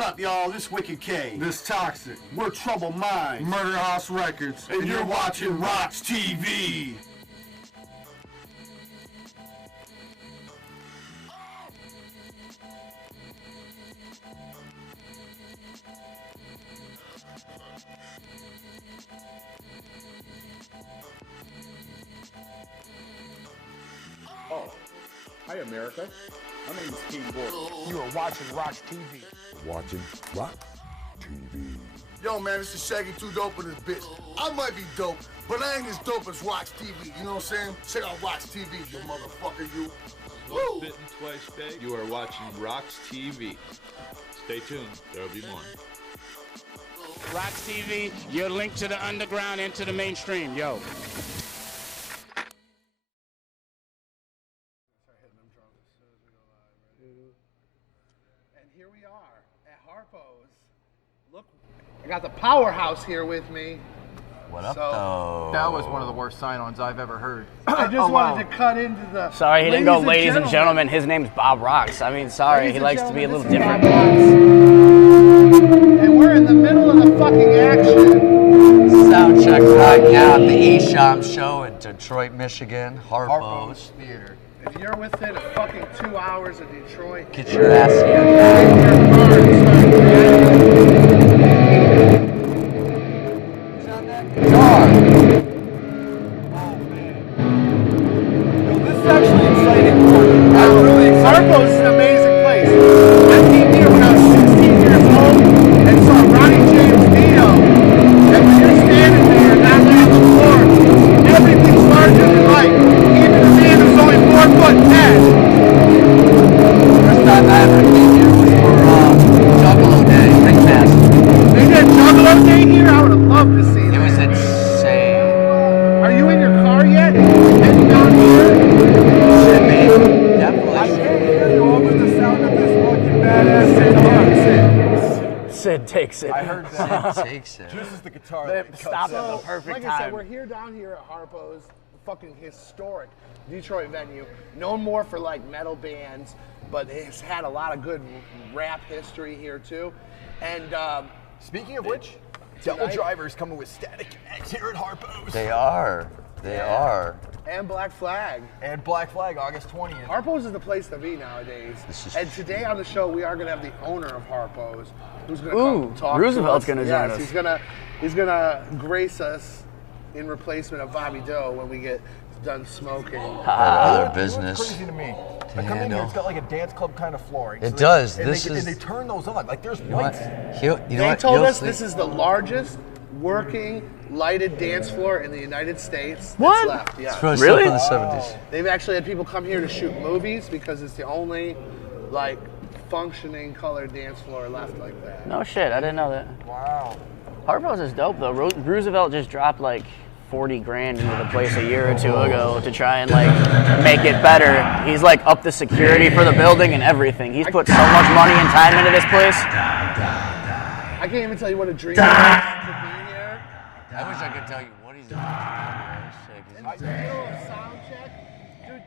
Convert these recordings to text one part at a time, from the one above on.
What up, y'all? This Wicked K. This Toxic. We're Troubled Minds. Murder House Records. And you're watching RoX-TV. Oh, hi America. My name is King Boy. You are watching RoX-TV. Watching RoX-TV. Yo, man, this is Shaggy Too Dope in this bitch. I might be dope, but I ain't as dope as RoX-TV. You know what I'm saying? Check out RoX-TV, you motherfucker, you. Once bitten, twice bit. You are watching RoX-TV. Stay tuned. There'll be more. RoX-TV, your link to the underground and to the mainstream, yo. And here we are at Harpos. Look, I got the powerhouse here with me. What up, though? That was one of the worst sign-ons I've ever heard. I just wanted to cut into the. Sorry, he didn't go, ladies and gentlemen. His name's Bob Rox. I mean, sorry, he likes to be a little different. And we're in the middle of the fucking action. Sound check right now at the Esham show in Detroit, Michigan. Harpos Theater. If you're within a fucking 2 hours of Detroit, Get your ass here. Harpos is an amazing place. I came here when I was 16 years old and saw Ronnie James Dio. And when you're standing there and not on the floor, everything's larger than life. Even a man who's only 4'10". First time I ever came here was for Juggalo Day, Ringmaster. They did Juggalo Day here? I would have loved to see that. It was insane. Are you in your car yet? Heading down here? Should be. Definitely. I can't hear you over the sound of this fucking badass Sid takes it. I heard that. Sid takes it. This is the guitar. Stop at the perfect like time. I said, we're here down here at Harpos, fucking historic Detroit venue, known more for like metal bands, but it's had a lot of good rap history here too. And Speaking of which, Devil Driver's coming with Static X here at Harpos. They are. They are. and Black Flag. And Black Flag, August 20th. Harpos is the place to be nowadays. And today on the show, we are going to have the owner of Harpos, who's going to come talk Roosevelt's to us. going to join us. He's gonna grace us in replacement of Bobby Doe when we get done smoking. Other business. It's crazy to me. I come in here, it's got like a dance club kind of flooring. It does. And This they, is. and they turn those on. Like there's lights. They told us this is the largest working lighted dance floor in the United States that's left. Yeah. It's probably really? From the 70s. They've actually had people come here to shoot movies because it's the only like functioning colored dance floor left like that. No shit, I didn't know that. Wow. Harpos is dope though. Roosevelt just dropped like 40 grand into the place a year or two ago to try and like make it better. He's like upped the security for the building and everything. He's put so much money and time into this place. I can't even tell you what a dream it is to be here. I wish I could tell you what he's doing. In the middle of sound check, dude,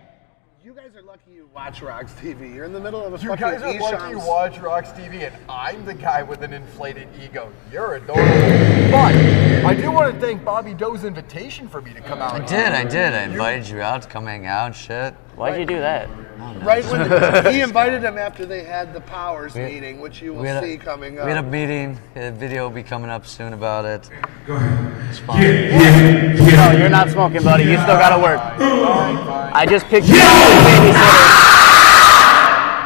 you guys are lucky you watch RoX-TV. You're in the middle of a You fucking guys are lucky you Esham's. watch RoX-TV, and I'm the guy with an inflated ego. You're adorable. But I do want to thank Bobby Doe's invitation for me to come out. I did. I invited you out to come hang out and shit. Why'd you do that? Right when he invited him after they had the Powers meeting, which you will see coming up. We had a meeting. A video will be coming up soon about it. Go ahead. It's fun. No, you're not smoking, buddy. You still gotta work. I just picked you up as babysitter.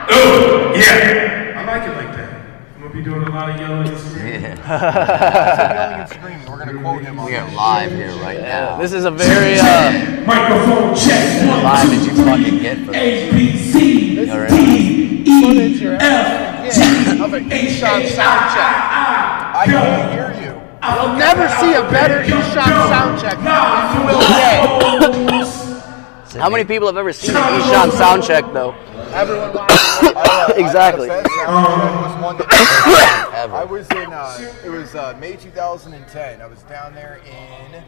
Oh, yeah. I like it like that. I'm gonna be doing a lot of yelling and screaming. Yelling and screaming. We're gonna quote him. We are live here right now. This is a very Microphone check. How live did you fucking get for this? This is footage you're ever gonna get of an Esham sound check. I can't hear you. You'll never see a better Esham sound check than you will today. How many people have ever seen an Esham sound check though? Everyone watching. Exactly. I was in, it was May 2010. I was down there in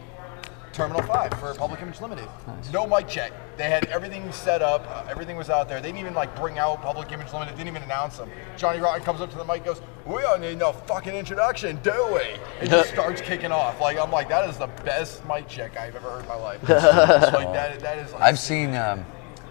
Terminal 5 for Public Image Limited. No mic check. They had everything set up. Everything was out there. They didn't even like bring out Public Image Limited. Didn't even announce them. Johnny Rotten comes up to the mic and goes, we don't need no fucking introduction, do we? It just starts kicking off. Like, I'm like, that is the best mic check I've ever heard in my life. It's like, that is like,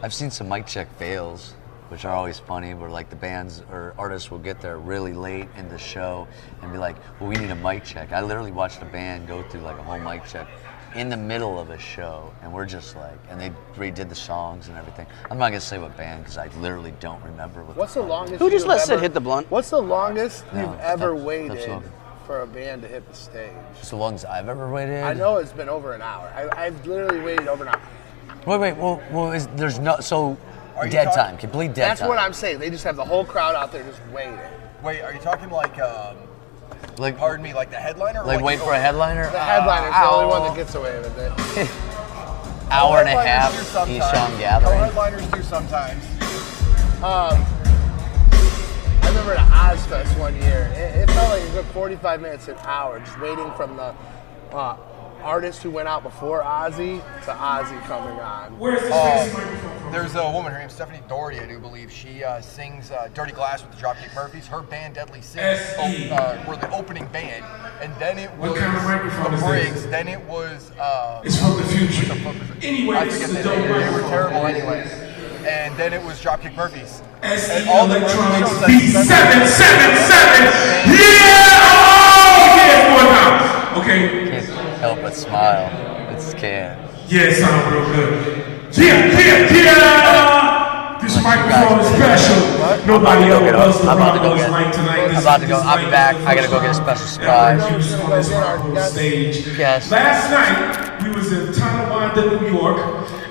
I've seen some mic check fails, which are always funny, where like the bands or artists will get there really late in the show and be like, well, we need a mic check. I literally watched a band go through like a whole mic check in the middle of a show, and we're just like, and they redid the songs and everything. I'm not gonna say what band because I literally don't remember what. What's the longest? Who just let Sid hit the blunt? What's the longest you've ever stop waited smoking. for a band to hit the stage? It's the longest I've ever waited. I know it's been over an hour. I've literally waited over an hour. Wait, well, there's no, so dead time, complete dead time. That's what I'm saying. They just have the whole crowd out there just waiting. wait, are you talking like, pardon me, like the headliner? Or like wait for a headliner? The headliner's the only one that gets away with it. Hour and a half, Esham gathering. Headliners do sometimes. I remember at Ozfest one year, it felt like a good 45 minutes, an hour, just waiting from the artist who went out before Ozzy to Ozzy coming on. Where's this fancy microphone from? There's a woman, her name's Stephanie Doherty, I do believe. She sings Dirty Glass with the Dropkick Murphys. Her band, Deadly Sins, were the opening band. And then it was What kind of microphone is Briggs. this? Then it was... It's from the future. Anyway, I forget the name. They were terrible anyway. And then it was Dropkick Murphys. SE all the Electronics shows B777. Yeah! Oh, yeah, boy, now. Okay. Can't help but smile. It's can. Yeah, it sounds real good. Yeah! This microphone is special. Nobody else does the Harpos like tonight. I'm about to go. I'll be back. I gotta go get a special surprise. On this Harpos stage. Yes. Last night, we was in Tonawanda, New York,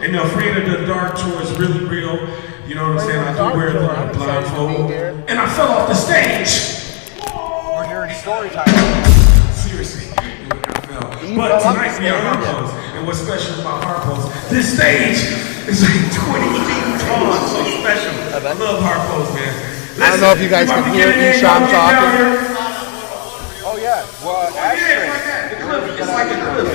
and the Afraid of the Dark tour is really real. You know what I'm saying? I do wear the blindfold. And I fell off the stage. We're hearing story time. Seriously. But tonight we are Harpos, and what's special about Harpos, this stage is like 20 feet tall, it's so special. I love Harpos, man. Listen, I don't know if you guys can hear Esham talking. Oh yeah, well actually, It's like a cliff.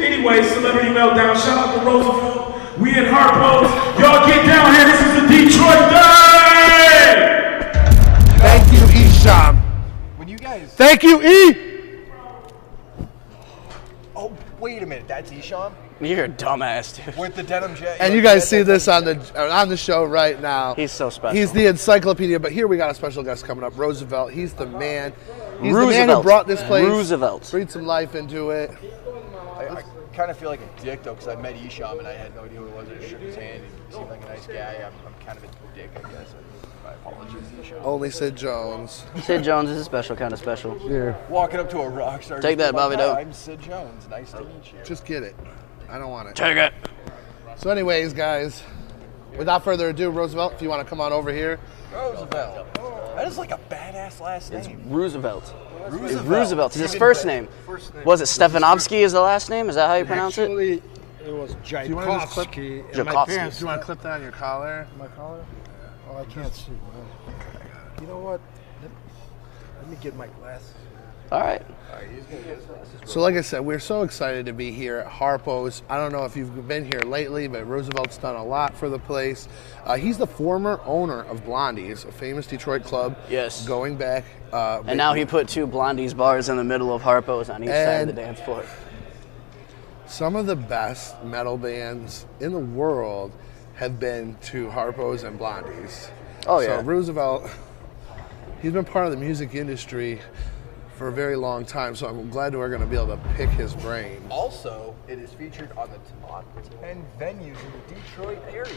Anyway, Celebrity Meltdown, shout out to Roosevelt. We in Harpos. Y'all get down here, this is the Detroit Day! Thank you, Esham. when you guys... Thank you, E! Oh, wait a minute, that's Esham? You're a dumbass, dude. With the denim jacket. And you guys see this on the show right now. He's so special. He's the encyclopedia, but here we got a special guest coming up, Roosevelt. He's the man. He's the man who Roosevelt. brought this place. Roosevelt. Breathed some life into it. I kind of feel like a dick though, because I met Esham and I had no idea who it was. I just shook his hand. He seemed like a nice guy. I'm kind of a dick, I guess. My apologies, Esham. Only Sid Jones. Sid Jones is a special kind of special. Yeah. Walking up to a rock star. Take that, Bobby Doe. I'm Sid Jones. Nice to meet you. Just get it. I don't want it. Take it. So anyways, guys, without further ado, Roosevelt, if you want to come on over here. Roosevelt. That is like a badass last name. It's Roosevelt. Roosevelt. It's Roosevelt. It's his first name. Was it Stefanovsky is the last name? Is that how you pronounce it? Actually, it was Do you want to just clip? Tchaikovsky. Tchaikovsky. And my parents, Do you want to clip that on your collar? my collar? Oh, I can't see. You know what? Let me get my glasses. All right. So like I said, we're so excited to be here at Harpos. I don't know if you've been here lately, but Roosevelt's done a lot for the place. He's the former owner of Blondie's, a famous Detroit club. Yes. Going back. And now he put two Blondie's bars in the middle of Harpos on each side of the dance floor. Some of the best metal bands in the world have been to Harpos and Blondie's. Oh, yeah. So Roosevelt, he's been part of the music industry for a very long time, so I'm glad we're going to be able to pick his brain. Also, it is featured on the top 10 venues in the Detroit area.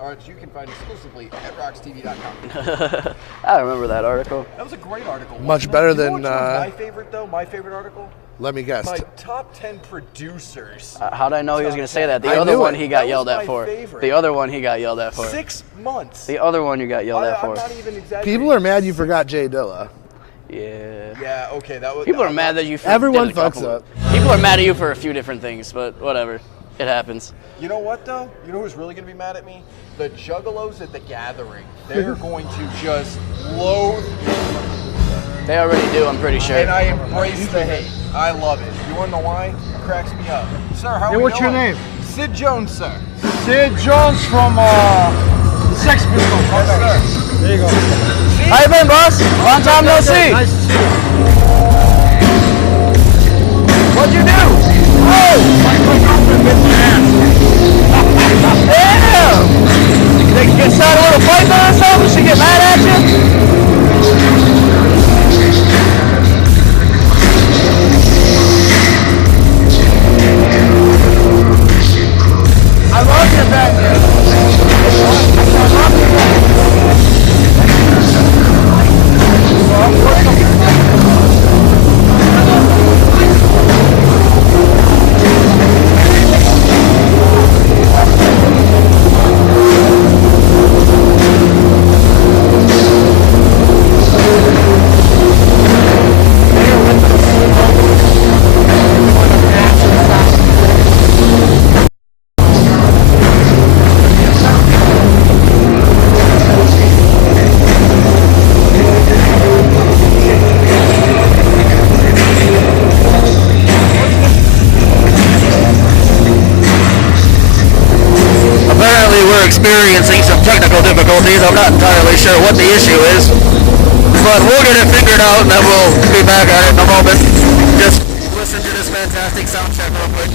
Which you can find exclusively at RoX-TV.com. I remember that article. That was a great article. Much better You know than, which one's my favorite though? My favorite article? Let me guess. My top 10 producers. How did I know he was going to say that? The I other knew one it. he got That yelled was at my for. favorite. The other one he got yelled at for. 6 months. The other one you got yelled at for. I'm not even exaggerating. People are mad you forgot Jay Dilla. Yeah. Yeah, okay, that was... People are mad that you. Everyone did a fucks couple- up. People are mad at you for a few different things, but whatever. It happens. You know what, though? You know who's really going to be mad at me? The Juggalos at the Gathering. They're going to just loathe me. They already do, I'm pretty sure. And I embrace the hate. I love it. You want to know why? It cracks me up. Sir, how Hey, we what's your doing? name? Sid Jones, sir. Sid Jones from the Sex Pistols. Yes, sir. There you go. Sid How you been, boss? Long time no see. Nice to see you. What'd you do? Oh! Damn! They get started with a fight or something? She get mad at you? I love your background. Experiencing some technical difficulties. I'm not entirely sure what the issue is, but we'll get it figured out and then we'll be back at it in a moment. Just listen to this fantastic sound check real quick.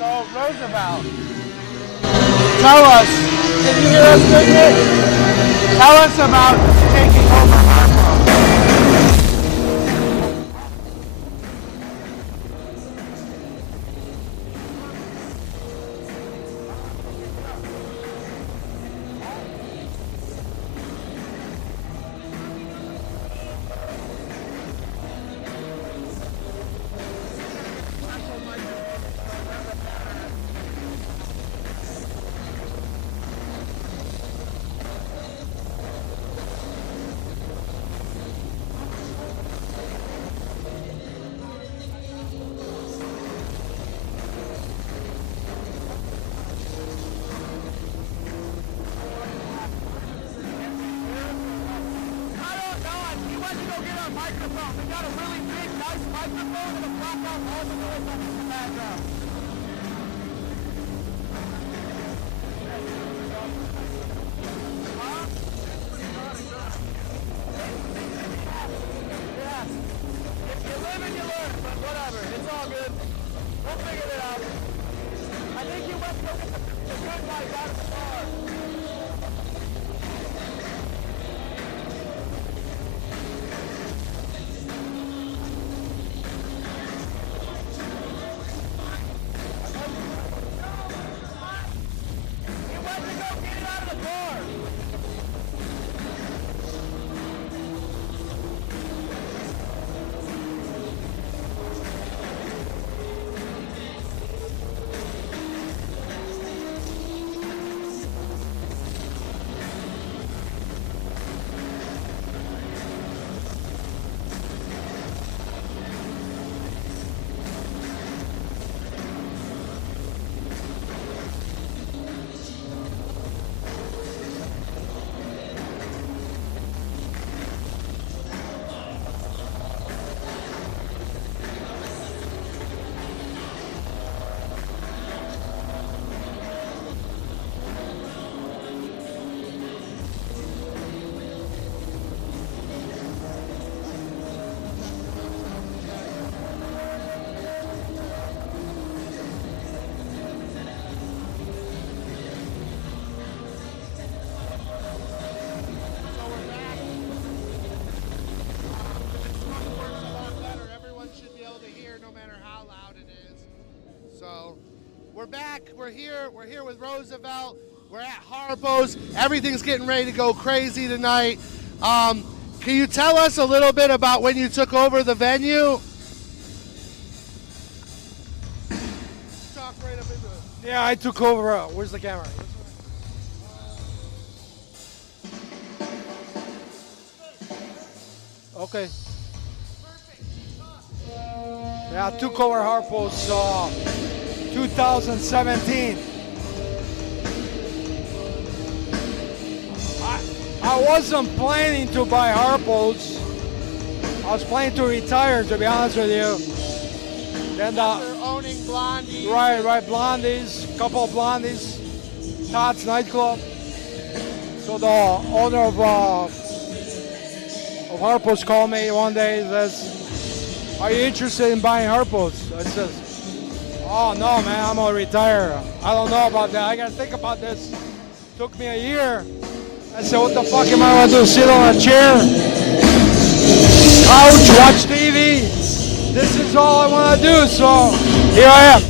So, Roosevelt, tell us, can you hear us good yet? Tell us about taking over Harpos. Microphone. We got a really big, nice microphone and a block out all the noise on the background. Yeah. If you live and you learn, but whatever. It's all good. We'll figure it out. I think you must go get the good mic out of the car. We're back. We're here with Roosevelt. We're at Harpos. Everything's getting ready to go crazy tonight. Can you tell us a little bit about when you took over the venue? Talk right up into it. Yeah, I took over. Where's the camera? Okay. Yeah, I took over Harpos 2017. I wasn't planning to buy Harpos. I was planning to retire, to be honest with you. Then owning Blondies. Right, Blondies, couple of Blondies, Todd's nightclub. So the owner of Harpos called me one day and says, "Are you interested in buying Harpos?" I says, "Oh no, man, I'm gonna retire. I don't know about that. I gotta think about this." Took me a year. I said, "What the fuck am I gonna do? Sit on a chair, couch, watch TV? This is all I wanna do." So here I am.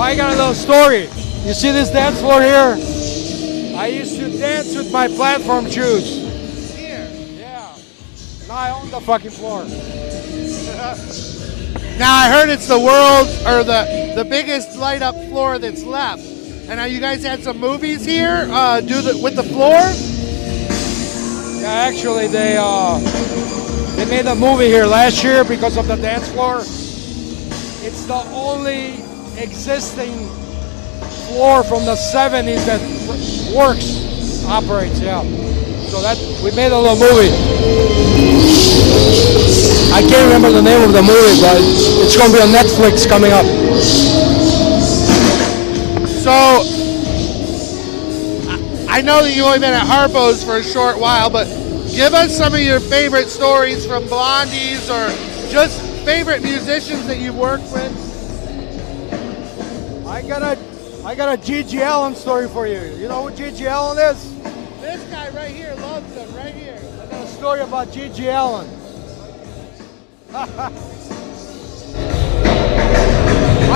I got a little story. You see this dance floor here? I used to dance with my platform shoes. Here? Yeah. Now I own the fucking floor. Now I heard it's the world, or the biggest light up floor that's left. And now you guys had some movies here with the floor? Yeah, actually they made a movie here last year because of the dance floor. It's the only existing floor from the 70s that operates, yeah. So that we made a little movie. I can't remember the name of the movie, but it's going to be on Netflix coming up. So, I know that you've only been at Harpos for a short while, but give us some of your favorite stories from Blondies or just favorite musicians that you've worked with. I got a G.G. Allen story for you. You know who G.G. Allen is? This guy right here loves him, right here. I got a story about G.G. Allen. I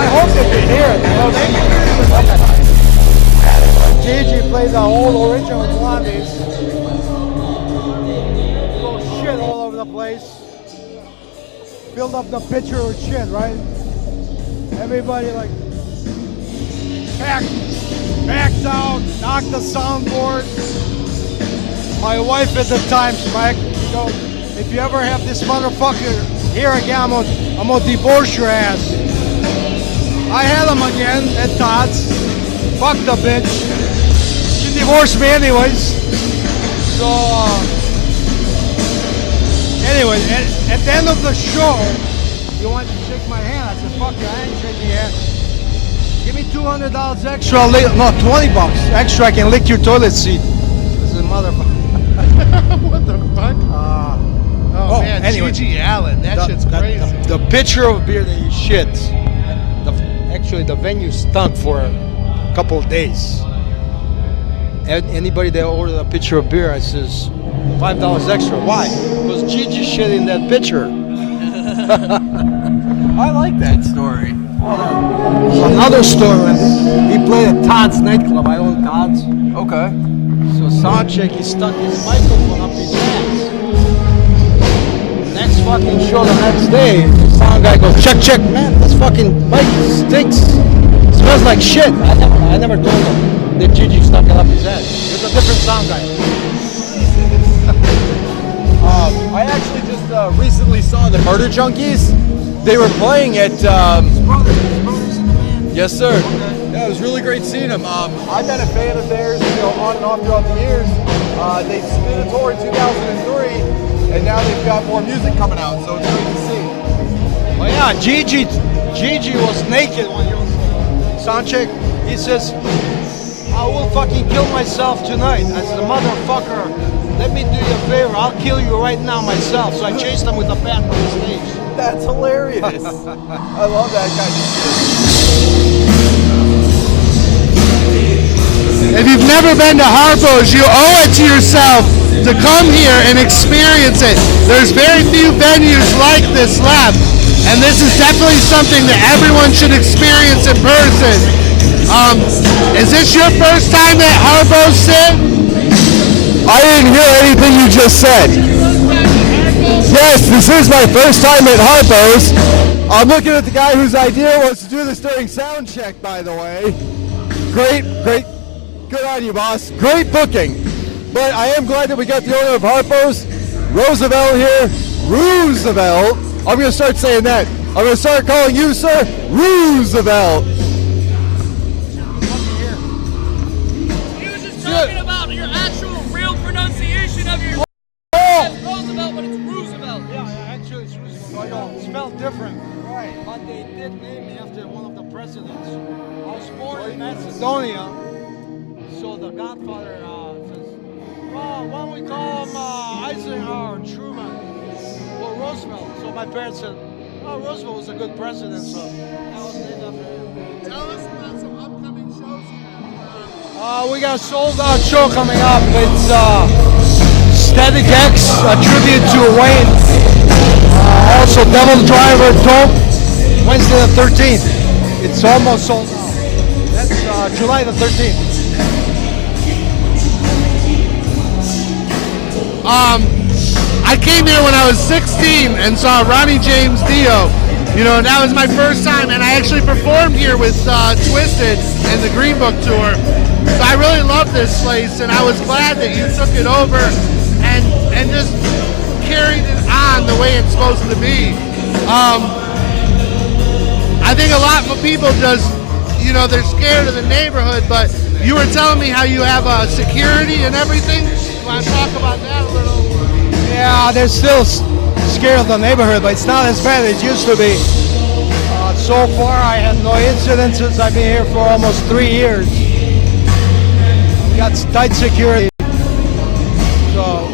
hope they can hear it. You know, G.G. played the whole original Blondies. Throw shit all over the place. Filled up the pitcher with shit, right? Everybody like backed out, knocked the soundboard. My wife at the time, Mike, you know, if you ever have this motherfucker here again, I'm gonna divorce your ass. I had him again at Todd's. Fuck the bitch. She divorced me anyways. So, anyway, at the end of the show, you want to shake my hand? I said, fuck you, I ain't shaking your hand. Give me $200 extra, no, 20 bucks extra, I can lick your toilet seat. This is a motherfucker. What the fuck? Oh man, anyway, G.G. Allen, that shit's crazy. The pitcher of beer that you shit, actually the venue stunk for a couple of days. Anybody that ordered a pitcher of beer, I says, $5 extra. Why? Because G.G. shit in that pitcher. I like that story. Another story when he played at Todd's nightclub. I own Todd's. Okay. So soundcheck, he stuck his microphone up his ass. Next fucking show the next day, the sound guy goes, check, man, this fucking mic stinks. Smells like shit. I never told him that Gigi stuck it up his ass. It's a different sound guy. I actually just recently saw the Murder Junkies. They were playing at. Yes, sir. Yeah, it was really great seeing them. I've been a fan of theirs, you know, on and off throughout the years. They did a tour in 2003, and now they've got more music coming out, so it's great to see. Well, yeah, Gigi was naked when he was soundcheck. He says, I will fucking kill myself tonight. I said, motherfucker, let me do you a favor. I'll kill you right now myself. So I chased him with a bat on the stage. That's hilarious. I love that kind of shit. If you've never been to Harpos, you owe it to yourself to come here and experience it. There's very few venues like this left, and this is definitely something that everyone should experience in person. Is this your first time at Harpos, Sid? I didn't hear anything you just said. Yes, this is my first time at Harpos. I'm looking at the guy whose idea was to do this during sound check, by the way. Great. Good on you, boss. Great booking. But I am glad that we got the owner of Harpos, Roosevelt here. Roosevelt. I'm going to start saying that. I'm going to start calling you, sir, Roosevelt. He was just talking about your actual So I go, it's spelled different. Right. But they did name me after one of the presidents. I was born in Macedonia. So the Godfather says, well, why don't we call him Eisenhower, Truman, or Roosevelt? So my parents said, oh, Roosevelt was a good president, so that was named after him. Tell us about some upcoming shows here. We got a sold-out show coming up. It's Static X, a tribute to Wayne. Also, Devil Driver, Dope, Wednesday the 13th. It's almost sold out. That's July the 13th. I came here when I was 16 and saw Ronnie James Dio. You know, that was my first time, and I actually performed here with Twisted and the Green Book Tour. So I really love this place, and I was glad that you took it over and just carried it on the way it's supposed to be. I think a lot of people just, you know, they're scared of the neighborhood, but you were telling me how you have security and everything. You want to talk about that a little? Yeah, they're still scared of the neighborhood, but it's not as bad as it used to be. So far, I had no incidences. I've been here for almost 3 years. We got tight security. So,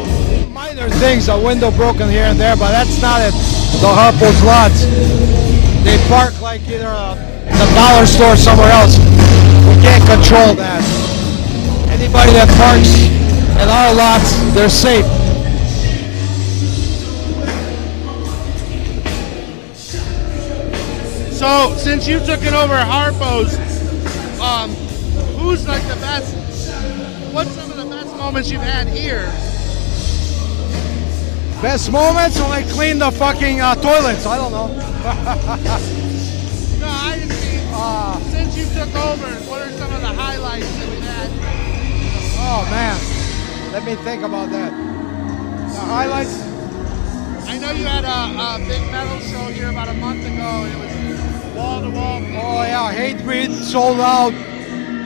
minor things, a window broken here and there, but that's not at the Harpos lots. They park like either in the dollar store or somewhere else. We can't control that. Anybody that parks at our lots, they're safe. So, since you took it over Harpos, who's like the best, what's some of the best moments you've had here? Best moments when I clean the fucking toilets, I don't know. No, I just mean, since you took over, what are some of the highlights that we've had? Oh man, let me think about that. The highlights? I know you had a big metal show here about a month ago, and it was wall to wall. Oh yeah, Hatebreed sold out.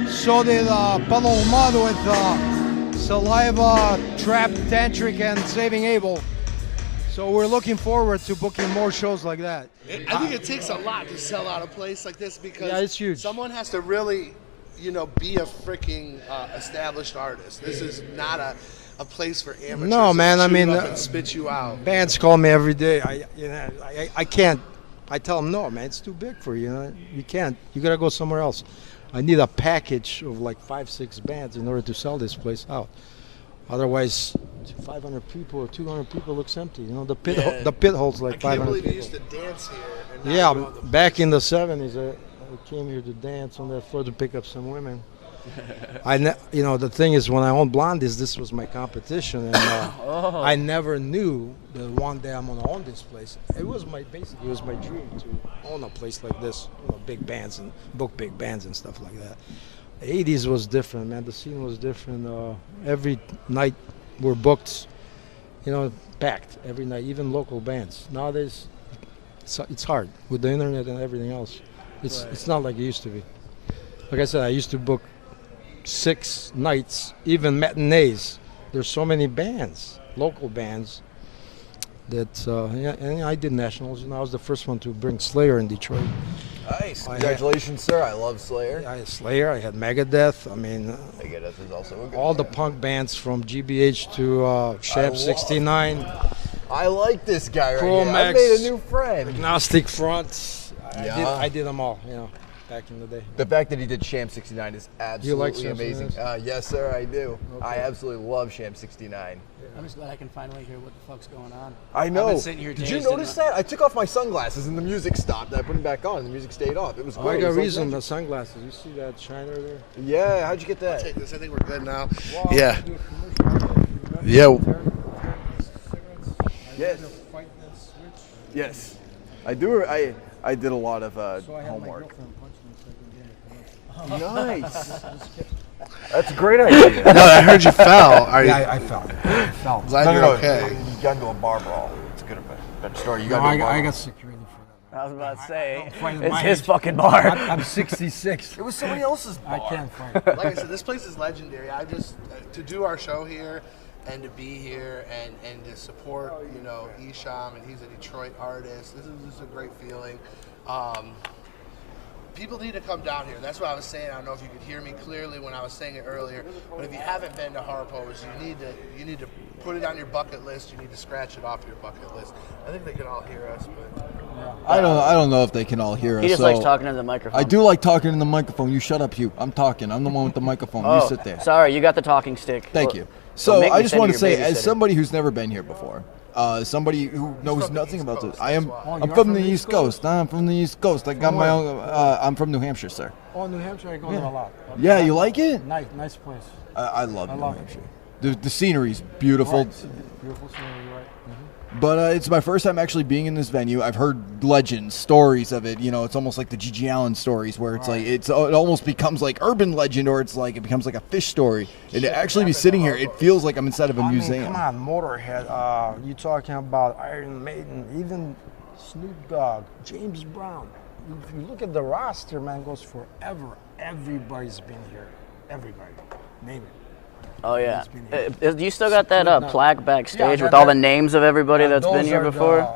So did Puddle of Mud with Saliva, Trap, Tantric, and Saving Abel. So we're looking forward to booking more shows like that. I think it takes a lot to sell out a place like this because yeah, it's huge. Someone has to really, you know, be a freaking established artist. This is not a place for amateurs. No, man. I mean, and spit you out. Bands call me every day. I can't. I tell them, no, man, it's too big for you. You know? You can't. You gotta go somewhere else. I need a package of like 5-6 bands in order to sell this place out. Otherwise, 500 people or 200 people looks empty. You know, the pit holds like 500 people. I can't believe you used to dance here. And yeah, back in the 70s, I came here to dance on that floor to pick up some women. You know, the thing is, when I owned Blondies, this was my competition, and I never knew that one day I'm gonna own this place. It was my dream to own a place like this, you know, big bands and book big bands and stuff like that. The 80s was different, man. The scene was different. Every night we're booked, you know, packed every night, even local bands. Nowadays, it's hard with the internet and everything else. It's not like it used to be. Like I said, I used to book 6 nights, even matinees. There's so many bands, local bands, that and I did nationals. You know, I was the first one to bring Slayer in Detroit. Nice, congratulations, sir. I love Slayer. I had Slayer. I had Megadeth. I mean, Megadeth is also a good all band. the punk bands from GBH to Sham 69. I like this guy right here. I Chromax, made a new friend. Agnostic Front. Yeah. I did them all. You know. Back in the day. The fact that he did Sham 69 is absolutely Sham amazing. Yes, sir, I do. Okay. I absolutely love Sham 69. I'm just glad I can finally hear what the fuck's going on. I know. I've been sitting here did you notice that? I took off my sunglasses and the music stopped. I put them back on and the music stayed off. It was great. I got reason the sunglasses. You see that shiner there? Yeah, how'd you get that? I'll take this. I think we're good now. Wow. Yeah. Yeah. Yes. Yes. I do. I did a lot of homework. Nice. That's a great idea. No, I heard you fell. I fell. Glad you're okay. You got into a bar brawl. It's a good better story. I got security for that. I was about to say, Fighting it's my his age. fucking bar. I'm 66. It was somebody else's bar. I can't fight. Like I said, this place is legendary. I just to do our show here, and to be here and to support, you know, Esham, and he's a Detroit artist. This is just a great feeling. People need to come down here. That's what I was saying. I don't know if you could hear me clearly when I was saying it earlier, but if you haven't been to Harpos, you need to put it on your bucket list. You need to scratch it off your bucket list. I think they can all hear us, but I don't know if they can all hear us. He just likes talking into the microphone. I do like talking in the microphone. You shut up, Hugh. I'm talking. I'm the one with the microphone. You sit there. Sorry, you got the talking stick. Thank you. So I just want to say, as somebody who's never been here before, somebody who knows nothing about this, I'm from the East Coast. I'm from the East Coast. I got my own. I'm from New Hampshire, sir. Oh, New Hampshire, I go there a lot. Yeah, you like it? Nice place. I love New Hampshire. The scenery's beautiful. Right. Beautiful scenery, right? But it's my first time actually being in this venue. I've heard legends, stories of it. You know, it's almost like the Gigi Allen stories, where it's like it almost becomes like urban legend, or it's like it becomes like a fish story. And to actually be sitting here, it feels like I'm inside of a museum. Come on, Motorhead. You talking about Iron Maiden, even Snoop Dogg, James Brown. If you look at the roster, man, it goes forever. Everybody's been here. Everybody. Name it. Oh yeah. You still got that plaque backstage with all the names of everybody that's been here before?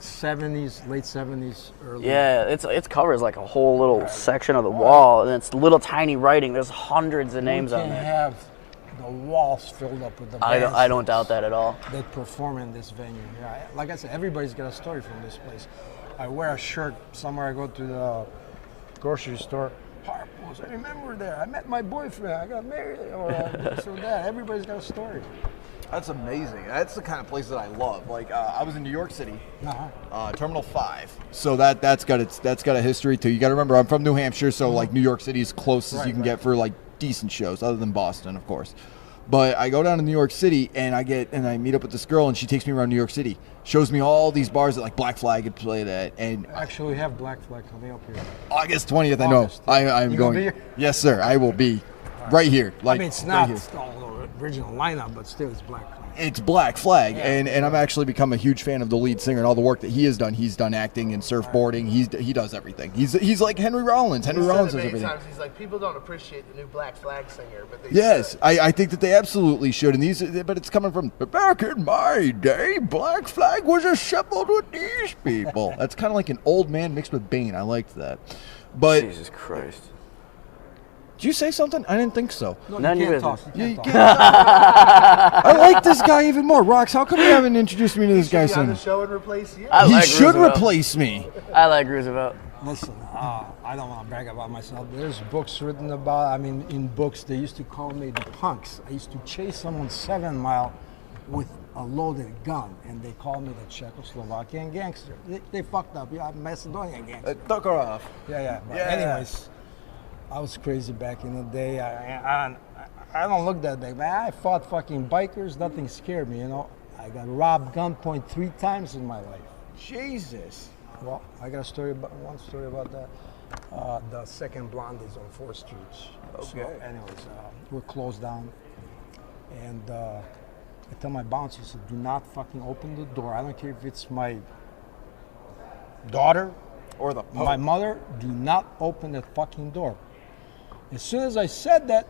70s, late 70s, early. Yeah, it covers like a whole little section of the wall, and it's little tiny writing. There's hundreds of names on You there. can have the walls filled up with the I don't doubt that at all. They perform in this venue. Yeah, like I said, everybody's got a story from this place. I wear a shirt somewhere. I go to the grocery store. Harpos, I remember there. I met my boyfriend. I got married, or this or that. Everybody's got a story. That's amazing. That's the kind of place that I love. Like I was in New York City, Terminal 5. So that's got a history too. You got to remember, I'm from New Hampshire, so like New York City is close as you can get for like decent shows, other than Boston, of course. But I go down to New York City and I meet up with this girl, and she takes me around New York City, shows me all these bars that like Black Flag had played at, and actually we have Black Flag coming up here. August 20th. I know. I'm going. Be here? Yes, sir. I will be right here. Like, I mean, it's not the original lineup, but still, it's Black Flag. It's Black Flag, and I'm actually become a huge fan of the lead singer and all the work that he has done. He's done acting and surfboarding. He does everything. He's like Henry Rollins. Henry Rollins does everything. He's like, people don't appreciate the new Black Flag singer, but they yes, I think that they absolutely should. And but it's coming from back in my day, Black Flag was assembled with these people. That's kind of like an old man mixed with Bane. I liked that. But Jesus Christ. Did you say something? I didn't think so. No, you can't talk. You can't talk. I like this guy even more. Rox, how come you haven't introduced me to this guy on the soon? show and replace you? He should replace me. I like Roosevelt. Listen, I don't want to brag about myself. There's books written about, I mean, in books, they used to call me the punks. I used to chase someone 7 mile with a loaded gun, and they called me the Czechoslovakian gangster. They fucked up. Yeah, I'm Macedonian gangster. Took her off. Yeah. But anyways, I was crazy back in the day. I don't look that big, man. I fought fucking bikers. Nothing scared me, you know. I got robbed gunpoint 3 times in my life. Jesus. Well, I got one story about that. The second Blondies on 4th Street. Okay. So anyways, we're closed down. And I tell my bouncer, I said, do not fucking open the door. I don't care if it's my daughter or my mother. Do not open that fucking door. As soon as I said that,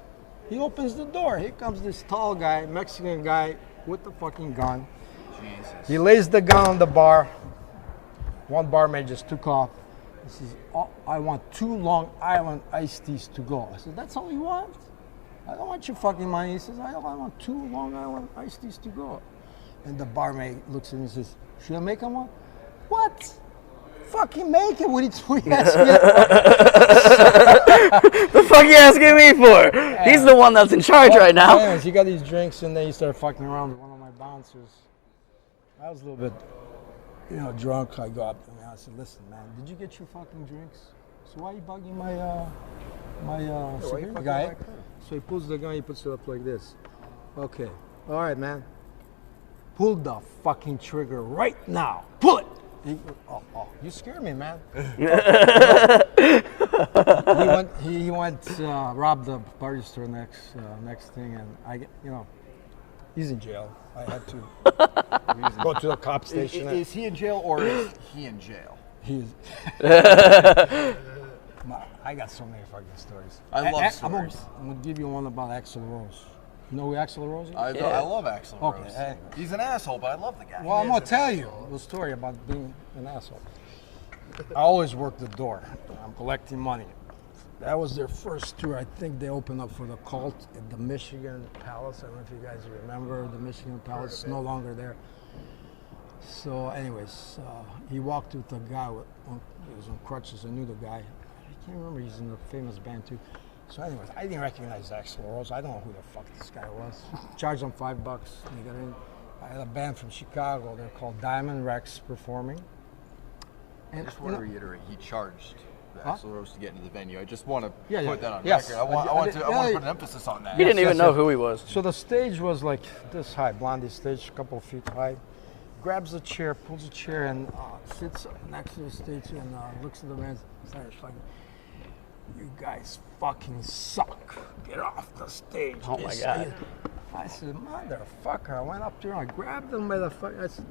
he opens the door. Here comes this tall guy, Mexican guy, with the fucking gun. Jesus. He lays the gun on the bar. One barmaid just took off. He says, oh, I want 2 Long Island iced teas to go. I said, that's all you want? I don't want your fucking money. He says, I want 2 Long Island iced teas to go. And the barmaid looks at me and says, should I make him one? What? Fucking make it. What are you asking me? The fuck are you asking me for? He's the one that's in charge right now. Anyways, he got these drinks, and then he started fucking around with one of my bouncers. I was a little bit, drunk. I go up to him. I said, listen, man, did you get your fucking drinks? So why are you bugging my security guy? So he pulls the gun, he puts it up like this. Okay. All right, man. Pull the fucking trigger right now. Pull it. You scared me, man. he went robbed the party store next thing, and he's in jail. I had to go to the cop station. Is he in jail or is he in jail? He's. I got so many fucking stories. I love stories. I'm gonna give you one about Axl Rose. You know who Axl Rose is? I love Axl Rose. Okay, anyway. He's an asshole, but I love the guy. Well, I'm going to tell you the story about being an asshole. I always work the door. I'm collecting money. That was their first tour. I think they opened up for the Cult at the Michigan Palace. I don't know if you guys remember the Michigan Palace. It's no longer there. So anyways, he walked with a guy, he was on crutches. I knew the guy. I can't remember, he's in a famous band too. So anyways, I didn't recognize Axl Rose. I don't know who the fuck this guy was. Charged them $5. They got in. I had a band from Chicago. They're called Diamond Rex performing. And I just want to reiterate, he charged Axl Rose to get into the venue. I just want to Yeah, put that on yes. record. I want to put an emphasis on that. He didn't even know who he was. So the stage was like this high, Blondie stage, a couple of feet high. Grabs a chair, pulls a chair, and sits next to the stage and looks at the man and starts like, "You guys fucking suck. Get off the stage." Oh my God. I said, "Motherfucker." I went up there and I grabbed him by the fuck. I said,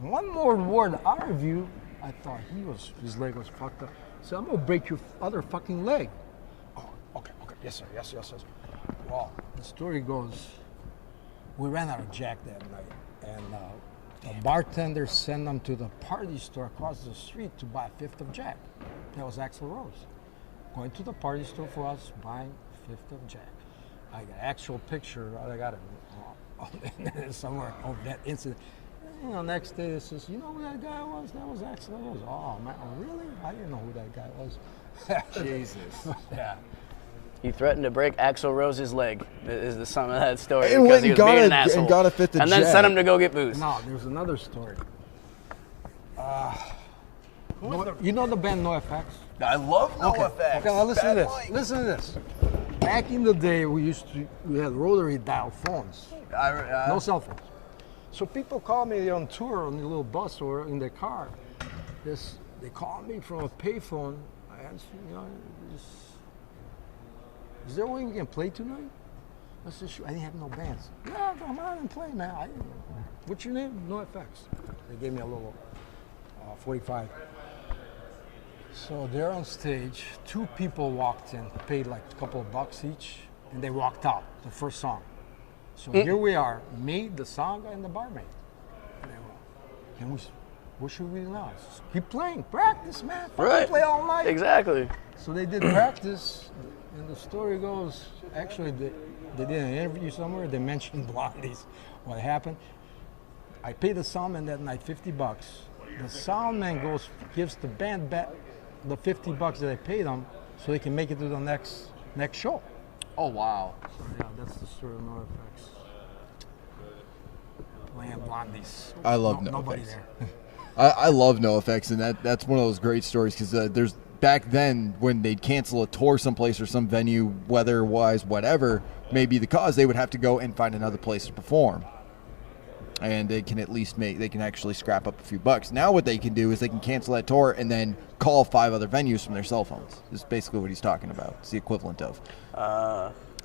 "One more word out of you." I thought his leg was fucked up. So I'm gonna break your other fucking leg. Oh, okay, yes sir, yes. Well, the story goes, we ran out of Jack that night, and the bartender sent them to the party store across the street to buy a fifth of Jack. That was Axl Rose. Going to the party store for us, buying a fifth of Jack. I got an actual picture, I got it somewhere of that incident. You know, next day it says, "You know who that guy was? That was Axl Rose." Oh man, really? I didn't know who that guy was. Jesus. Yeah. He threatened to break Axl Rose's leg, is the sum of that story, And because went he and was got being a- an asshole. and got a fifth of And then Jack. sent him to go get booze. No, there's another story. You know the band NoFX? I love NoFX. Okay, now listen to Bad this. Mike. Listen to this. Back in the day, we had rotary dial phones. No cell phones. So people call me on tour on the little bus or in their car. They call me from a payphone. I answer, is there a way we can play tonight? I said, sure. I didn't have no bands. Yeah, come on and play, man. What's your name? NoFX. They gave me a little 45. So they're on stage. Two people walked in, paid like a couple of bucks each, and they walked out. The first song. So here we are, me, the sound guy, and the barmaid. And they were, what should we do now? I said, keep playing, practice, man. Right. Play all night. Exactly. So they did practice, and the story goes, actually, they did an interview somewhere. They mentioned Blondies. What happened? I paid the soundman that night $50. The soundman gives the band back the $50 that I paid them, so they can make it to the next show. Oh wow. So yeah, that's the story of NoFX. Playing Blondies. I love Nobody NoFX. there. I love NoFX, and that's one of those great stories because there's back then when they'd cancel a tour someplace or some venue, weather-wise, whatever may be the cause, they would have to go and find another place to perform. And they can at least they can actually scrap up a few bucks. Now what they can do is they can cancel that tour and then call 5 other venues from their cell phones. This is basically what he's talking about. It's the equivalent of.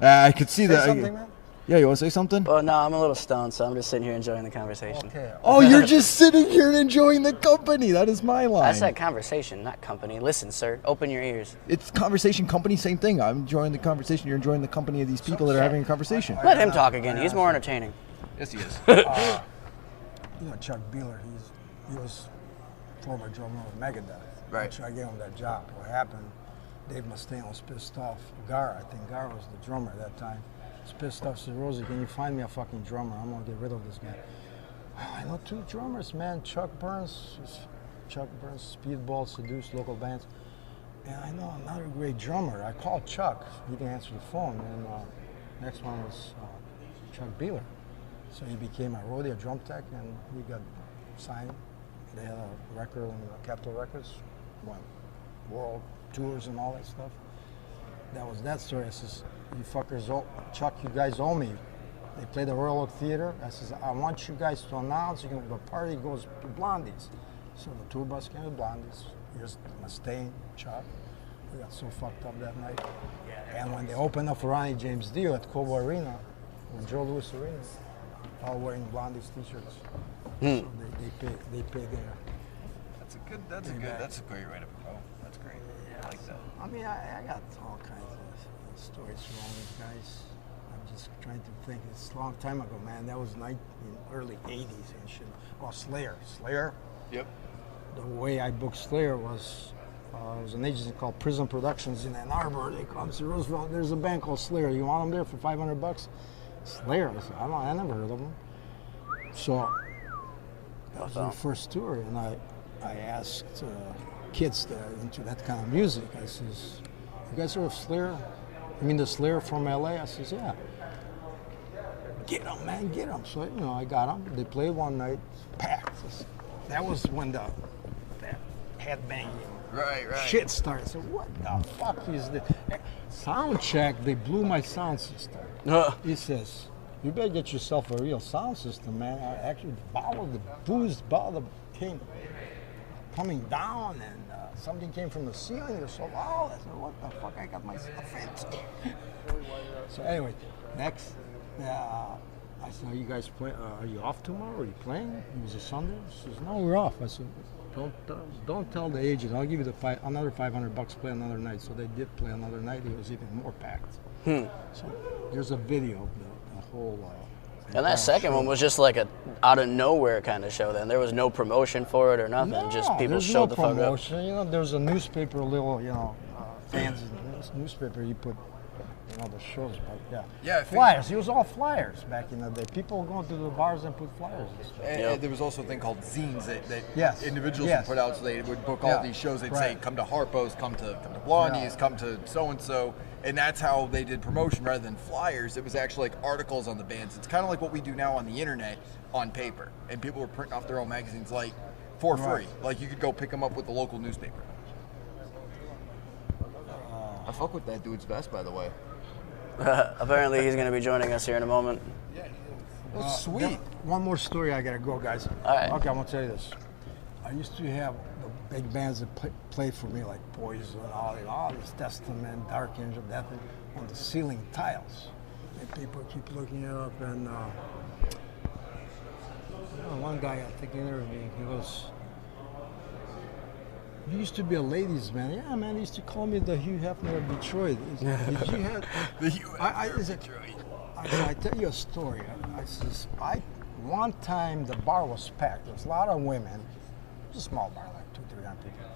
I could see that. Something, man? Yeah, you want to say something? Well, no, I'm a little stoned, so I'm just sitting here enjoying the conversation. Okay. Oh, you're just sitting here and enjoying the company. That is my line. I said conversation, not company. Listen, sir, open your ears. It's conversation, company, same thing. I'm enjoying the conversation. You're enjoying the company of these people that are having a conversation. Let him talk again. He's more entertaining. Yes, he is. You know Chuck Beeler, he was former drummer of Megadeth. Right. So I gave him that job. What happened, Dave Mustaine was pissed off. Gar, I think Gar was the drummer at that time. He's pissed off, said, Rosie, can you find me a fucking drummer? I'm gonna get rid of this guy. I know 2 drummers, man. Chuck Burns, Speedball, Seduce, local bands. And I know another great drummer. I called Chuck, he didn't answer the phone, and next one was Chuck Beeler. So he became a rodeo drum tech, and he got signed. They had a record on Capitol Records, went world tours and all that stuff. That was that story. I says, you fuckers, Chuck, you guys owe me. They played the Royal Oak Theater. I says, I want you guys to announce, the party goes to Blondies. So the tour bus came to Blondies. Here's Mustaine, Chuck. We got so fucked up that night. And when they opened up for Ronnie James Dio at Cobo Arena, or Joe Louis Arena, all wearing Blondies t-shirts. So they pay their. That's a great way to go. That's great. I like that. I mean, I got all kinds of stories from all these guys. I'm was trying to think. It's a long time ago, man. That was in early 80s and shit. Oh, Slayer. Slayer? Yep. The way I booked Slayer was, it was an agency called Prison Productions in Ann Arbor. They come to Roosevelt. There's a band called Slayer. You want them there for $500? Slayer? I said, I never heard of them. So that was my first tour, and I asked kids that are into that kind of music. I says, you guys heard of Slayer? I mean the Slayer from LA? I says, yeah. Get them, man, get them. So, you know, I got them. They played one night, packed. That was when that headbanging shit started. So what the fuck is this? Sound check, they blew my sound system. He says, you better get yourself a real sound system, man. I actually bottle came coming down, and something came from the ceiling. It was so loud. I said, what the fuck I got myself into? So anyway, next, I said, are you guys playing? Are you off tomorrow? Are you playing? It was a Sunday. She says, no, we're off. I said, don't tell the agent. I'll give you another $500 bucks. Play another night. So they did play another night. It was even more packed. So there's a video of the whole. And that second one was just like a out of nowhere kind of show. Then there was no promotion for it or nothing. No, just people showed the fuck up. Promotion. You know, there's a newspaper, a little, you know, fans in this newspaper. You put, you know, the shows, but yeah. Yeah. Flyers. It was all flyers back in the day. People would go to the bars and put flyers and stuff. And there was also a thing called zines that Yes. individuals Yes. would put out, so they would book all these shows. They'd say, come to Harpos, come to Blondie's, come to so-and-so. And that's how they did promotion rather than flyers. It was actually like articles on the bands. It's kind of like what we do now on the internet on paper. And people were printing off their own magazines like for free. Like you could go pick them up with the local newspaper. I fuck with that dude's vest, by the way. Apparently he's going to be joining us here in a moment. That's sweet. One more story, I gotta go, guys. All right. Okay, I'm gonna tell you this. I used to have the big bands that play for me, like Poison, all this Testament, Dark Angel, that thing, on the ceiling tiles. And people keep looking it up, and one guy I think interviewed me, he goes, you used to be a ladies' man. Yeah, man, they used to call me the Hugh Hefner of Detroit. Did you have the Hugh Hefner of Detroit? I tell you a story. One time the bar was packed. There was a lot of women. It was a small bar, like 200-300 people.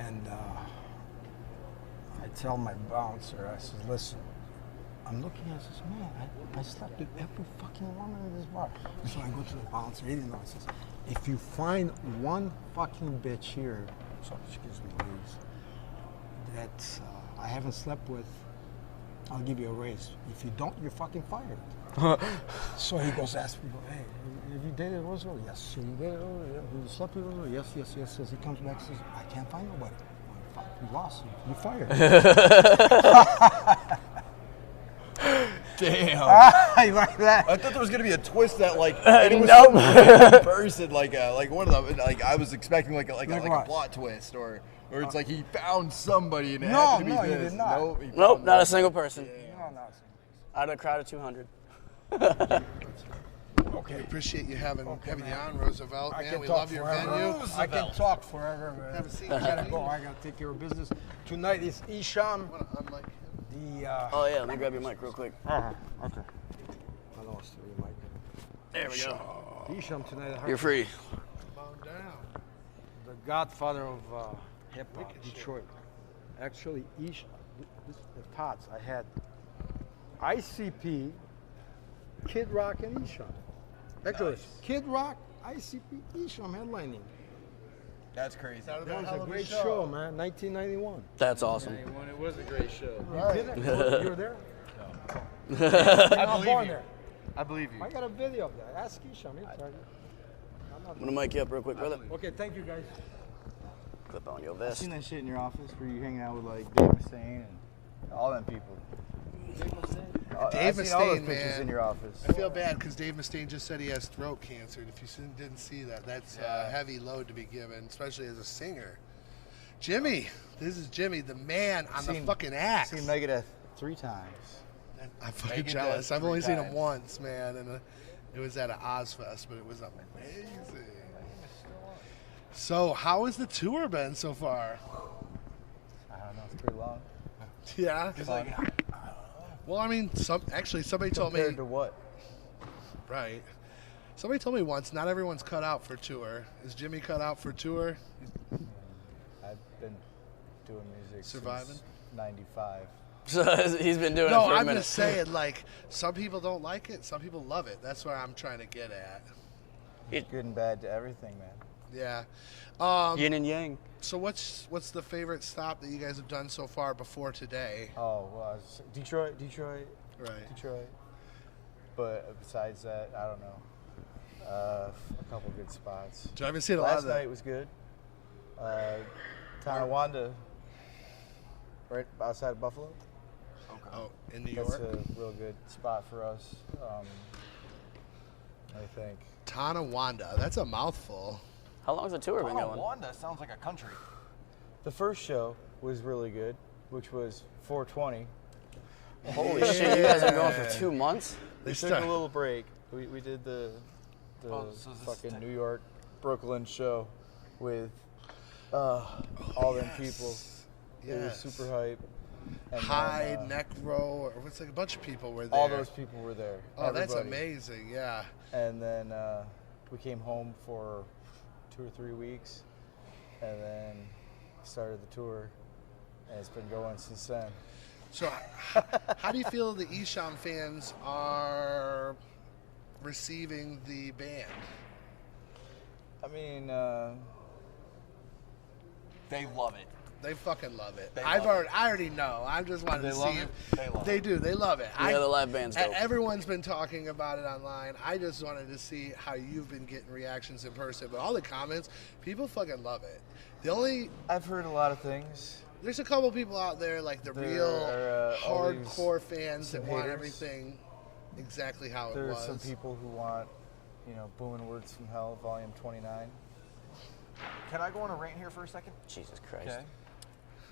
And I tell my bouncer, I said, listen, I'm looking at this, man, I slept with every fucking woman in this bar. So I go to the bouncer, he didn't know. I says, if you find one fucking bitch here, so excuse me, ladies, that I haven't slept with, I'll give you a raise. If you don't, you're fucking fired. So he goes, ask people, hey, have you dated Roosevelt? Yes. So you dated Roosevelt? Have you slept with Roosevelt? Yes, yes, yes. So he comes back and says, I can't find nobody. Well, fuck, you lost. You're fired. Damn. You like that? I thought there was gonna be a twist that like it was some random person, like one of them. Like I was expecting like a plot twist, or it's like he found somebody and it happened to be this. He did not. Nope, not a single person. No, not a single person. Out of a crowd of 200. Okay, appreciate you having you on, Roosevelt. Man, we talk love your forever. venue. I can talk forever, man. Have a seat. I gotta go. I gotta take care of business. Tonight is Esham. Oh yeah, let me grab your mic real quick. Okay. I lost your mic. There we go. Esham tonight at Harpos. You're free. Come on down. The godfather of hip hop, Detroit. Actually, Esham, the Tots, I had ICP, Kid Rock, and Esham. Actually, Kid Rock, ICP, Esham headlining. That's crazy. That was a great show, man. 1991. That's awesome. It was a great show. You did it? You were there? I believe you. I believe you. I got a video of that. Ask Esham. He'll tell you. I'm gonna mic you up real quick, brother. Okay, thank you, guys. Clip on your I've vest. seen that shit in your office where you hanging out with like Dave Mustaine and all them people. Dave I've seen all those Mustaine, pictures man. in your office. I feel bad because Dave Mustaine just said he has throat cancer. And if you didn't see that, that's a heavy load to be given, especially as a singer. Jimmy, this is Jimmy, the man on the fucking axe. Seen Megadeth 3 times. I'm fucking jealous. I've only seen him once, man, and it was at an Ozfest, but it was amazing. So, how has the tour been so far? I don't know, it's pretty long. Yeah? It's like, Well, I mean, somebody told me. Compared to what? Right. Somebody told me once, not everyone's cut out for tour. Is Jimmy cut out for tour? I've been doing music Surviving? since '95. So he's been doing it No, for a I'm minute. just saying, like, some people don't like it, some people love it. That's what I'm trying to get at. It's good and bad to everything, man. Yeah. Yin and yang. So what's the favorite stop that you guys have done so far before today? Oh, well, Detroit. Right. Detroit. But besides that, I don't know. A couple good spots. I haven't seen a lot of that. Last night was good. Tonawanda, right outside of Buffalo. Oh, in New That's York? a real good spot for us, I think. Tonawanda. That's a mouthful. How long has the tour been going? Tonawanda sounds like a country. The first show was really good, which was 420. Holy shit, you guys have been going for 2 months? We took a little break. We did the fucking New York, Brooklyn show with all them people. It was super hype. And Hyde, then, Necro, or what's like a bunch of people were there. all those people were there. Oh, that's Everybody. amazing, yeah. And then we came home for 2 or 3 weeks, and then started the tour, and it's been going since then. So, how do you feel the Esham fans are receiving the band? I mean, they love it. They fucking love it. They I love it. already know. I just wanted They to love see it? if They love they do. They love it. Yeah, the live band's dope. Everyone's been talking about it online. I just wanted to see how you've been getting reactions in person. But all the comments, people fucking love it. The only I've heard a lot of things. there's a couple people out there like the There real are, all these- hardcore fans that some want haters. everything exactly how it There was. are some people who want, Booming Words from Hell, Volume 29. Can I go on a rant here for a second? Jesus Christ. Okay.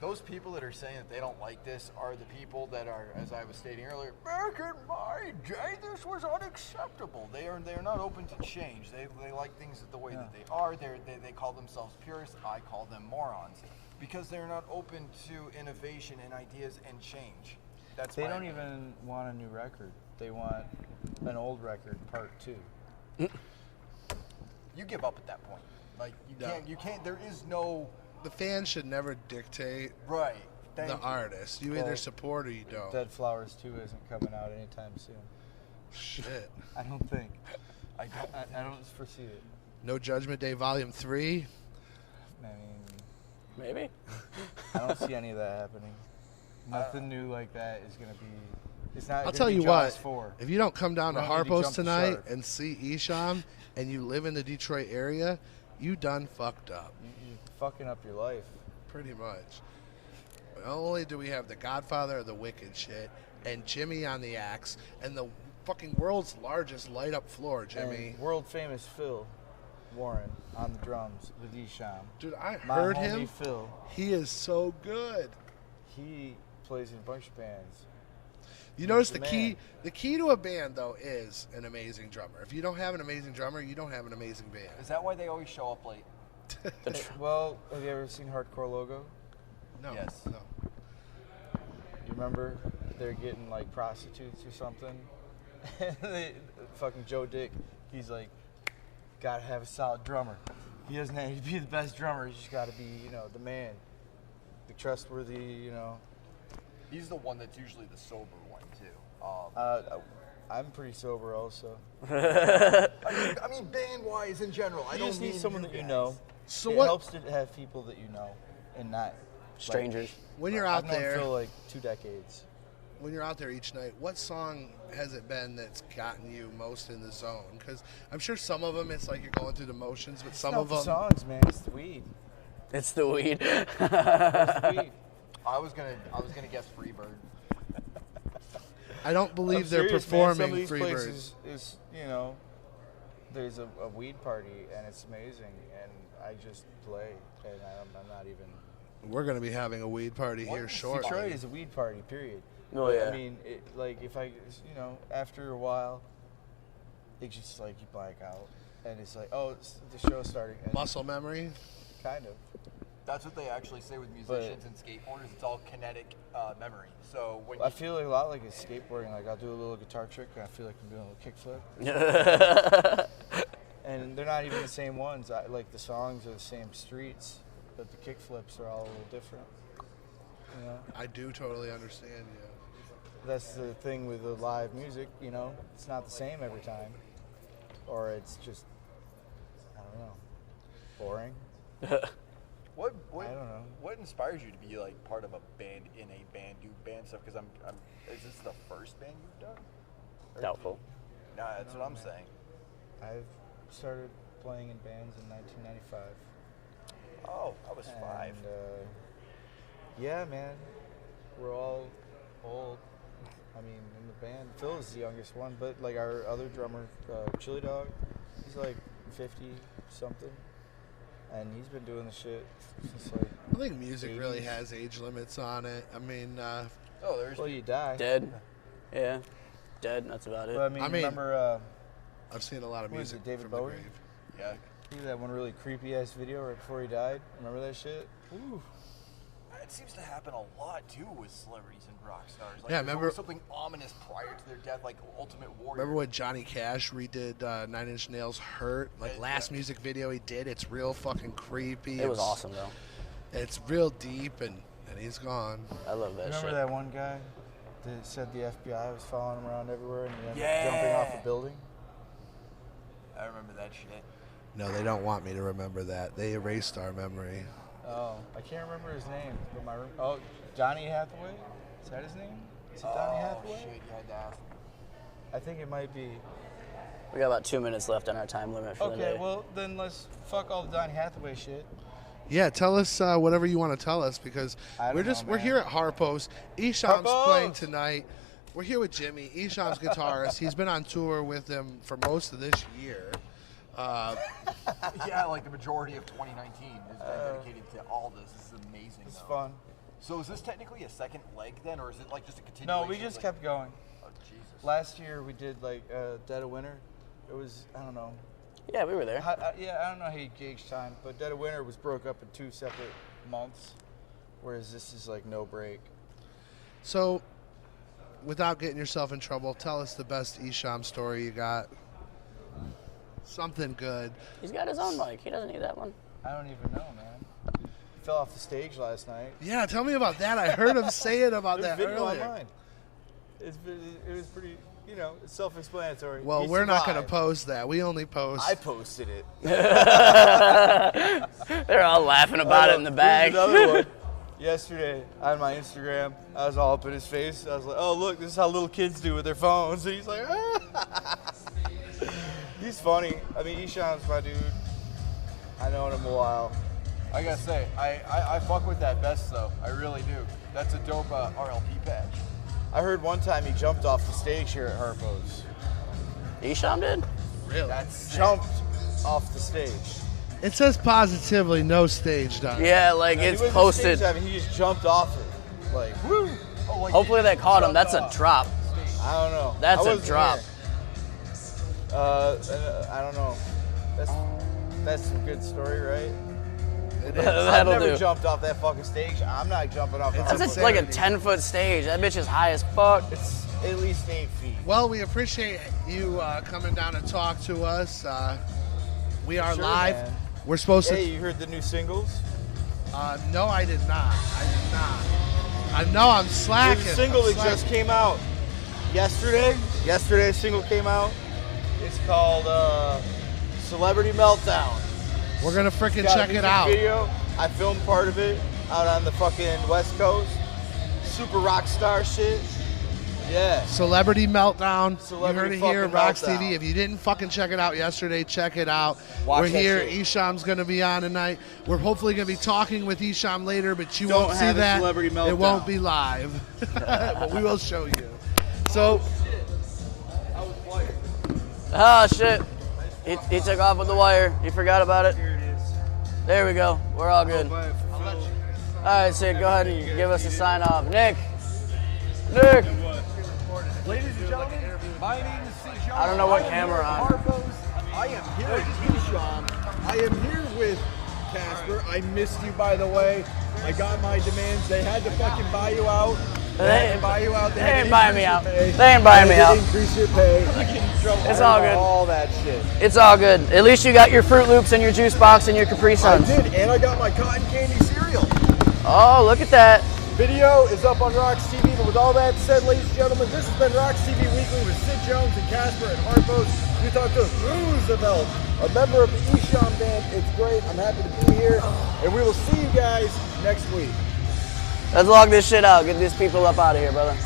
Those people that are saying that they don't like this are the people that are, as I was stating earlier, back in my day, this was unacceptable. They're not open to change. They like things the way that they are. They call themselves purists. I call them morons because they're not open to innovation and ideas and change. That's They my don't opinion. even want a new record. They want an old record, part 2. You give up at that point. Like No. you can't. There is no. The fans should never dictate Right. the Thank you. artist. You Well, either support or you don't. Dead Flowers 2 isn't coming out anytime soon. Shit. I don't think. I don't foresee it. No Judgment Day Volume 3. I mean, Maybe. I don't see any of that happening. Nothing new like that is gonna be. It's not. I'll gonna tell be you Jaws what. 4. If you don't come down to We don't need to Harpos jump the tonight shark. and see Esham and you live in the Detroit area, you done fucked up. You're fucking up your life. Pretty much. Not only do we have the Godfather of the Wicked shit and Jimmy on the axe and the fucking world's largest light up floor, Jimmy. And world famous Phil Warren on the drums with Esham. Dude, I My heard homie him. Phil. He is so good. He plays in a bunch of bands. You notice the the key to a band though is an amazing drummer. If you don't have an amazing drummer, you don't have an amazing band. Is that why they always show up late? Well, have you ever seen Hardcore Logo? No. Yes. No. You remember they're getting like prostitutes or something? Fucking Joe Dick, he's like, gotta have a solid drummer. He doesn't have to be the best drummer, he's just gotta be, the man. The trustworthy, He's the one that's usually the sober one too. I'm pretty sober also. I mean band-wise in general. I You don't just need mean someone you that you guys. know. So it what- helps to have people that you know and not Strangers. When you're I've out known there, Phil like 2 decades. when you're out there each night, what song has it been that's gotten you most in the zone? Because I'm sure some of them it's like you're going through the motions, but some Not of the them. songs, man. It's the weed. It's the weed. It's the weed. I was gonna guess Freebird. I don't believe I'm they're serious, performing man. Some of these Freebird. places is there's a weed party and it's amazing, and I just play, and I'm not even. We're going to be having a weed party here shortly. Detroit is a weed party, period. Oh, But, yeah. I mean, if I, after a while, it's just like you black out, and it's like, oh, the show's starting. And Muscle memory. Kind of. That's what they actually say with musicians and skateboarders. It's all kinetic memory. So when I feel like a lot like it's skateboarding. Like I'll do a little guitar trick, and I feel like I'm doing a little kickflip. And they're not even the same ones. Like the songs are the same streets, but the kickflips are all a little different. You know? I do totally understand you. That's the thing with the live music. You know, it's not the same every time, or it's just I don't know, boring. What I don't know. What inspires you to be like part of a band in a band, do band stuff? Because is this the first band you've done? Doubtful. No, that's what I'm saying. I've started playing in bands in 1995. Oh, I was 5. Yeah, man, we're all old. I mean, in the band, Phil is the youngest one, but like our other drummer, Chili Dog, he's like 50 something, and he's been doing the shit since like. I think music 80s. Really has age limits on it. I mean, well, you die. Dead. Yeah, dead. That's about it. Well, I mean, remember? I've seen a lot of music. Was it David from Bowie? the grave. Yeah. He did that one really creepy ass video right before he died. Remember that shit? Ooh. It seems to happen a lot too with celebrities and rock stars. Like, yeah, remember something ominous prior to their death, like Ultimate Warrior. Remember when Johnny Cash redid 9 Inch Nails' "Hurt"? Like last music video he did. It's real fucking creepy. It was awesome though. It's real deep, and he's gone. I love that. Remember shit. that one guy that said the FBI was following him around everywhere and he ended up jumping off a building? I remember that shit. No, they don't want me to remember that. They erased our memory. Oh, I can't remember his name. But Donny Hathaway? Is that his name? Is it Donny Hathaway? Shit, you had to ask me. I think it might be. We got about 2 minutes left on our time limit for the day. Okay, well then let's fuck all the Donny Hathaway shit. Yeah, tell us whatever you want to tell us because we're here at Harpos. Esham's playing tonight. We're here with Jimmy, Esham's guitarist. He's been on tour with him for most of this year. Yeah, like the majority of 2019 has been dedicated to all this. This is amazing. It's fun. So is this technically a second leg then, or is it like just a continuation? No, we just kept going. Oh, Jesus. Last year we did like Dead of Winter. It was, I don't know. Yeah, we were there. I don't know how you gauge time, but Dead of Winter was broke up in 2 separate months, whereas this is like no break. So, without getting yourself in trouble, tell us the best Esham story you got. Something good. He's got his own mic. He doesn't need that one. I don't even know, man. He fell off the stage last night. Yeah, tell me about that. I heard him say it about that video earlier. Online. It was pretty, you know, it's self-explanatory. Well, we're not going to post that. We only post. I posted it. They're all laughing about it in the bag. Another one. Yesterday on my Instagram, I was all up in his face. I was like, "Oh, look, this is how little kids do with their phones." And he's like, "Ah." He's funny. I mean, Esham's my dude. I known him a while. I gotta say, I fuck with that vest though. I really do. That's a dope RLP patch. I heard one time he jumped off the stage here at Harpos. Esham did? Really? Jumped off the stage. It says positively no stage done. Yeah, like No, it's he wasn't posted. stage diving, he just jumped off it. Like, woo. Oh, like Hopefully they caught him. That's a drop. I don't know. That's I a wasn't drop. here. I don't know. That's some good story, right? I've That'll never do. jumped off that fucking stage. I'm not jumping off. That's like a 10-foot stage. That bitch is high as fuck. It's at least 8 feet. Well, we appreciate you coming down and talk to us. We are Sure, live. man. We're supposed Hey, you heard the new singles? No, I did not. I know I'm slacking. There's a single I'm that slacking. just came out yesterday. Yesterday, a single came out. It's called Celebrity Meltdown. We're gonna freaking It's got a check it music out. Video. I filmed part of it out on the fucking West Coast. Super rock star shit. Yeah. Celebrity Meltdown. Celebrity you heard it here, fucking RoX-TV. Meltdown. If you didn't fucking check it out yesterday, check it out. Watch We're that here. shit. Esham's going to be on tonight. We're hopefully going to be talking with Esham later, but you Don't won't see have a that. Celebrity It Meltdown. won't be live, but we will show you. So, Ah, shit. He took off with the wire. He forgot about it. There we go. We're all good. All right, Sid, go ahead and give us a sign off. Nick. Ladies and gentlemen, my name is Esham. I don't know what camera on. Harpos. I am here with Esham. I am here with Casper. I missed you, by the way. I got my demands. They had to fucking buy you out. They had to buy you out. They ain't buying me out. They ain't buying me out. Increase your pay. It's all good. All that shit. It's all good. At least you got your Fruit Loops and your juice box and your Capri Suns. I did, and I got my cotton candy cereal. Oh, look at that. Video is up on RoX-TV, but with all that said, ladies and gentlemen, this has been RoX-TV Weekly with Sid Jones and Casper and Harpos. We talked to Roosevelt, a member of the Esham band. It's great. I'm happy to be here, and we will see you guys next week. Let's log this shit out. Get these people up out of here, brother.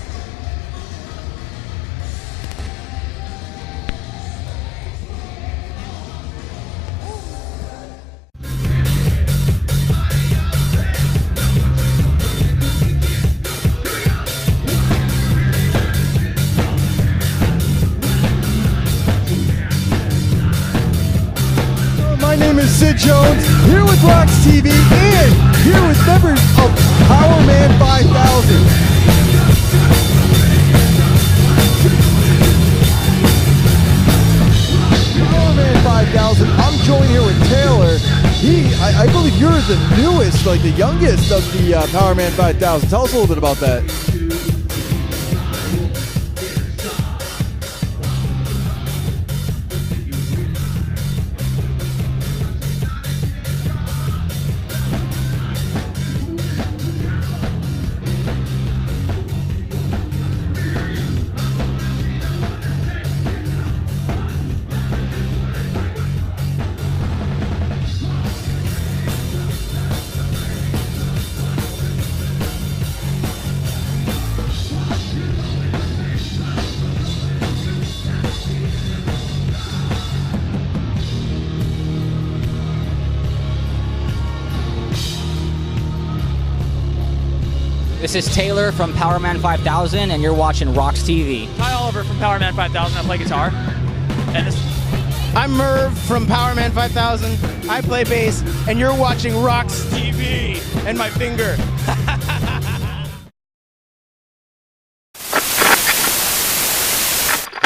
My name is Sid Jones, here with RoX-TV and here with members of Power Man 5000. Power Man 5000, I'm joined here with Taylor. I believe you're the newest, like the youngest of the Power Man 5000. Tell us a little bit about that. This is Taylor from Power Man 5000, and you're watching RoX-TV. Hi, Oliver from Power Man 5000. I play guitar. And I'm Merv from Power Man 5000. I play bass, and you're watching RoX-TV. And my finger.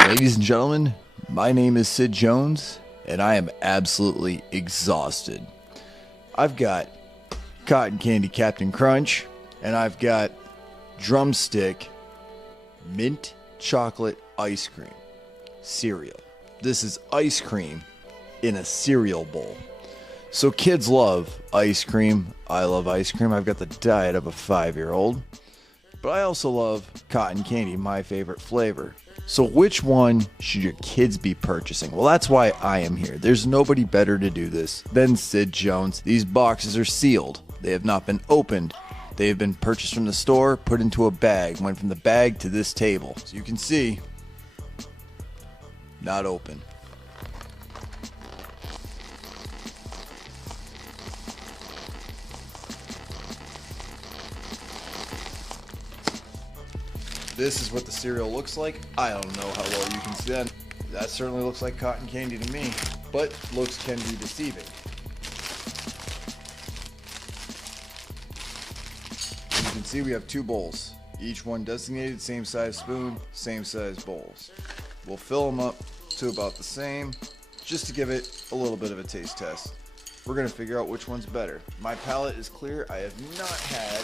Ladies and gentlemen, my name is Sid Jones, and I am absolutely exhausted. I've got Cotton Candy Captain Crunch, and I've got Drumstick Mint Chocolate Ice Cream cereal. This is ice cream in a cereal bowl. So kids love ice cream. I love ice cream. I've got the diet of a 5-year-old. But I also love cotton candy, my favorite flavor. So which one should your kids be purchasing? Well, that's why I am here. There's nobody better to do this than Sid Jones. These boxes are sealed. They have not been opened. They have been purchased from the store, put into a bag, went from the bag to this table. So you can see, not open. This is what the cereal looks like. I don't know how well you can see that. That certainly looks like cotton candy to me, but looks can be deceiving. You can see we have 2 bowls, each one designated, same size spoon, same size bowls. We'll fill them up to about the same, just to give it a little bit of a taste test. We're gonna figure out which one's better. My palate is clear. I have not had.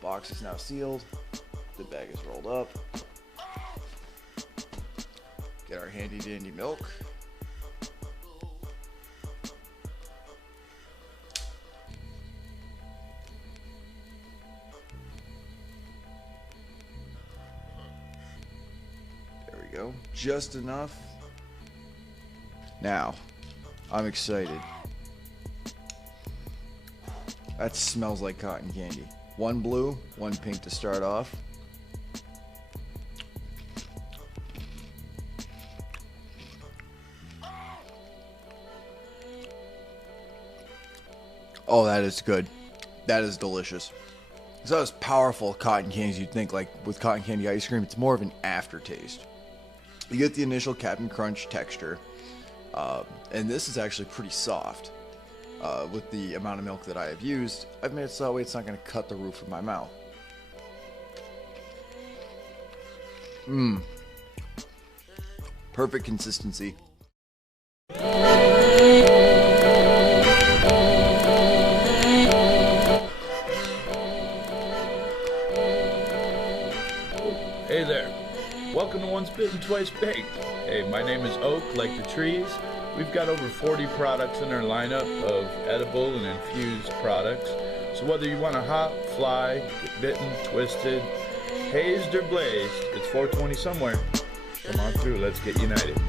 Box is now sealed. The bag is rolled up. Get our handy dandy milk. There we go. Just enough. Now, I'm excited. That smells like cotton candy. 1 blue, 1 pink to start off. Oh, that is good. That is delicious. It's not as powerful cotton candy as you'd think. Like with cotton candy ice cream, it's more of an aftertaste. You get the initial Captain Crunch texture, and this is actually pretty soft. With the amount of milk that I have used, I've made it so that way it's not going to cut the roof of my mouth. Perfect consistency. twice baked. Hey, my name is Oak, like the trees. We've got over 40 products in our lineup of edible and infused products. So whether you want to hop, fly, get bitten, twisted, hazed or blazed, it's 420 somewhere. Come on through, let's get united.